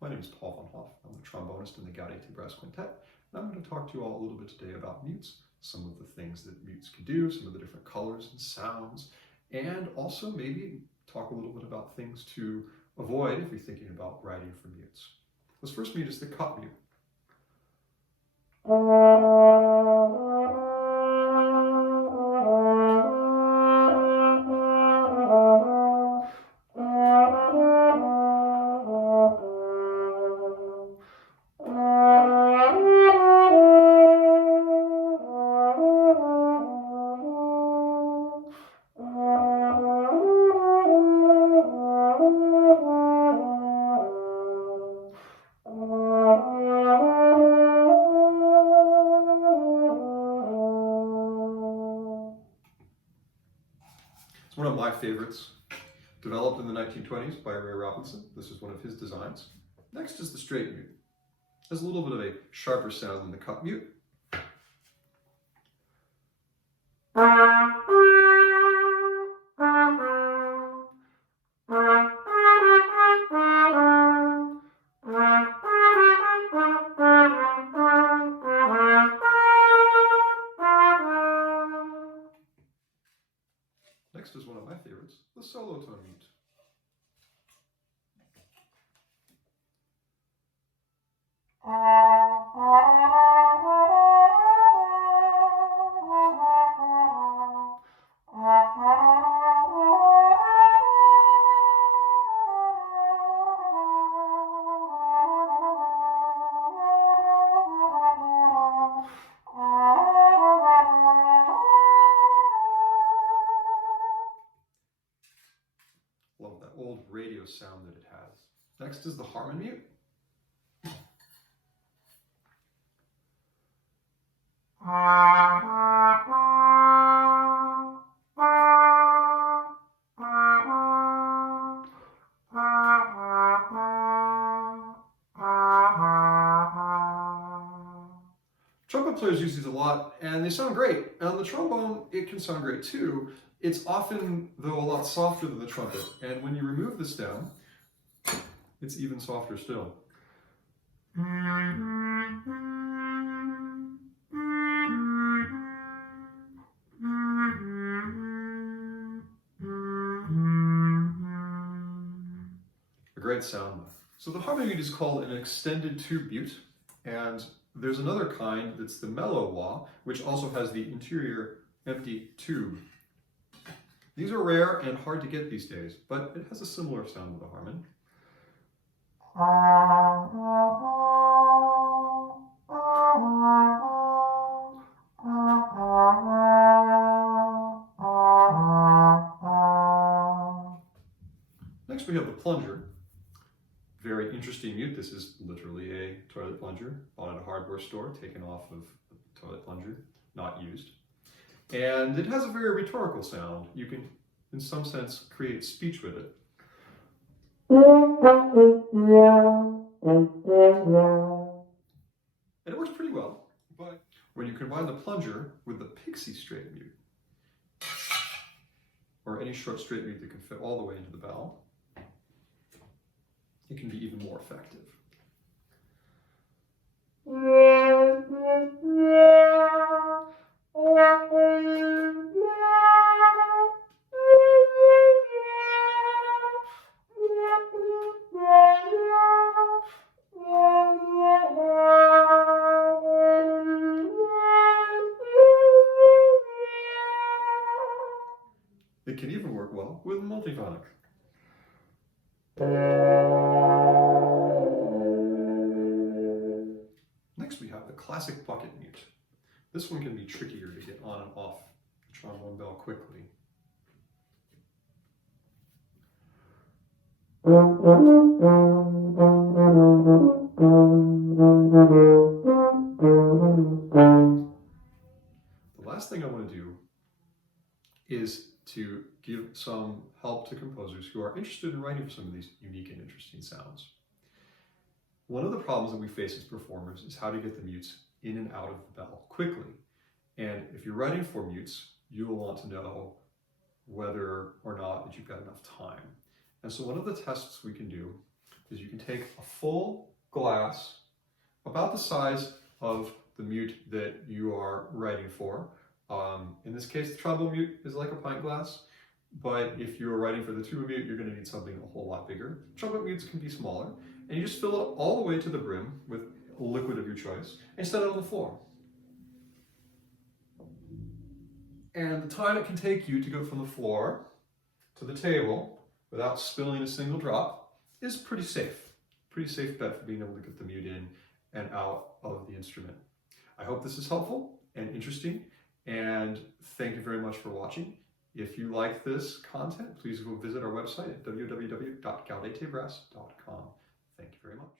My name is Paul von Hoff. I'm the trombonist in the Gaudiente Brass Quintet, and I'm going to talk to you all a little bit today about mutes, some of the things that mutes can do, some of the different colors and sounds, and also maybe talk a little bit about things to avoid if you're thinking about writing for mutes. This first mute is the cut mute. It's one of my favorites, developed in the 1920s by Ray Robinson. This is one of his designs. Next is the straight mute. It has a little bit of a sharper sound than the cut mute. Next is one of my favorites, the solo tone mute. Love that old radio sound that it has. Next is the harmony mute. Trumpet players use these a lot, and they sound great. And on the trombone, it can sound great too. It's often, though, a lot softer than the trumpet, and when you remove the stem, it's even softer still. A great sound. So the harmony mute is called an extended tube mute, and there's another kind that's the mellow wah, which also has the interior empty tube. These are rare and hard to get these days, but it has a similar sound with the harmony. Next we have the plunger. Very interesting mute. This is literally a toilet plunger bought at a hardware store, taken off of a toilet plunger, not used. And it has a very rhetorical sound. You can, in some sense, create speech with it. And it works pretty well, but when you combine the plunger with the pixi straight mute, or any short straight mute that can fit all the way into the bell, it can be even more effective. It can even work well with multiphonic. Next we have the classic bucket mute. This one can be trickier to get on and off the trombone bell quickly. The last thing I want to do is to give some help to composers who are interested in writing for some of these unique and interesting sounds. One of the problems that we face as performers is how to get the mutes in and out of the bell quickly. And if you're writing for mutes, you will want to know whether or not that you've got enough time. And so one of the tests we can do is you can take a full glass, about the size of the mute that you are writing for. In this case, the trombone mute is like a pint glass, but if you're writing for the tuba mute, you're going to need something a whole lot bigger. Trumpet mutes can be smaller, and you just fill it all the way to the brim with a liquid of your choice, and set it on the floor. And the time it can take you to go from the floor to the table without spilling a single drop is pretty safe. Pretty safe bet for being able to get the mute in and out of the instrument. I hope this is helpful and interesting, and thank you very much for watching. If you like this content, please go visit our website at www.gaudetebrass.com. Thank you very much.